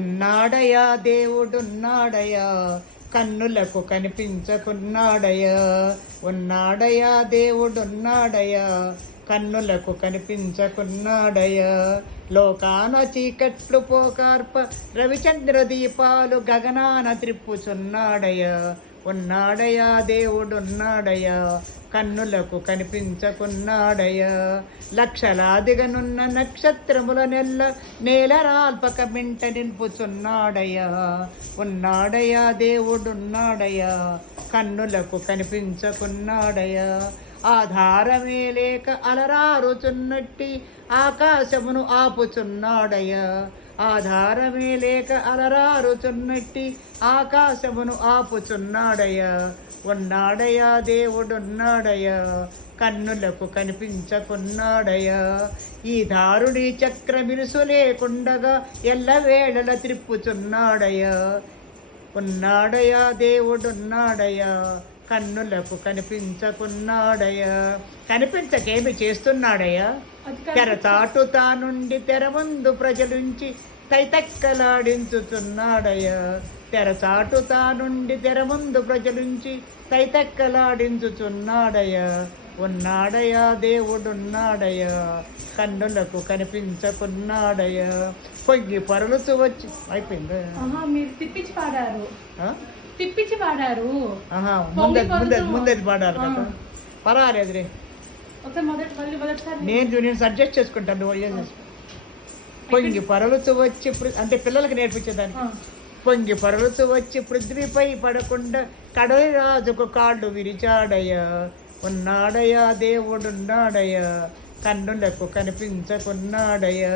ఉన్నాడయా దేవుడున్నాడయా, కన్నులకు కనిపించకున్నాడయా. ఉన్నాడయా దేవుడున్నాడయా, కన్నులకు కనిపించకున్నాడయా. లోకాన చీకట్లు పోకార్ప రవిచంద్ర దీపాలు గగనాన త్రిప్పుచున్నాడయా. ఉన్నాడయా దేవుడున్నాడయా, కన్నులకు కనిపించకున్నాడయా. లక్షలాదిగనున్న నక్షత్రముల నేల రాల్పక మింట నింపుచున్నాడయా. ఉన్నాడయా దేవుడున్నాడయా, కన్నులకు కనిపించకున్నాడయా. ఆధారమే లేక అలరారుచున్నట్టి ఆకాశమును ఆపుచున్నాడయా. ఆధారమే లేక అలరారుచున్నట్టి ఆకాశమును ఆపుచున్నాడయా. ఉన్నాడయా దేవుడున్నాడయా, కన్నులకు కనిపించకున్నాడయా. ఈ దారుడి చక్రమిరుసు లేకుండగా ఎల్లవేళల త్రిప్పుచున్నాడయా. ఉన్నాడయా దేవుడున్నాడయా, కన్నులకు కనిపించకున్నాడయా. కనిపించకేమి చేస్తున్నాడయా. తెరచాటు తానుండి తెర ముందు ప్రజలుంచి తైతక్కలాడించుచున్నాడయా. తెరచాటు తానుండి తెర ముందు ప్రజలుంచి తైతక్కలాడించుచున్నాడయా. ఉన్నాడయా దేవుడున్నాడయా, కన్నులకు కనిపించకున్నాడయా. పొంగి పరులుచు వచ్చి అయిపోయిందా. మీరు తిప్పించి పాడారు, తిప్పించి పాడారు. ముందది పాడాలి కదా, పర్వాలేదురే. నేను సజెస్ట్ చేసుకుంటాను, నువ్వు పొంగి పరలుచు వచ్చి అంటే పిల్లలకి నేర్పించేదాన్ని. పొంగి పరలుచు వచ్చి పృథ్వీపై పడకుండా కడలి రాజుకు కాళ్ళు విరిచాడయ్యా. ఉన్నాడయా దేవుడున్నాడయా, కన్నులకు కనిపించకున్నాడయా.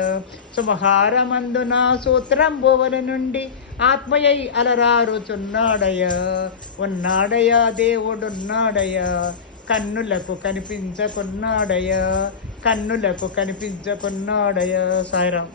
సుమహారమందు నా సూత్రంబువల నుండి ఆత్మయై అలరారుచున్నాడయా. ఉన్నాడయా దేవుడున్నాడయా, కన్నులకు కనిపించకున్నాడయా. కన్నులకు కనిపించకున్నాడయా. సాయిరాం.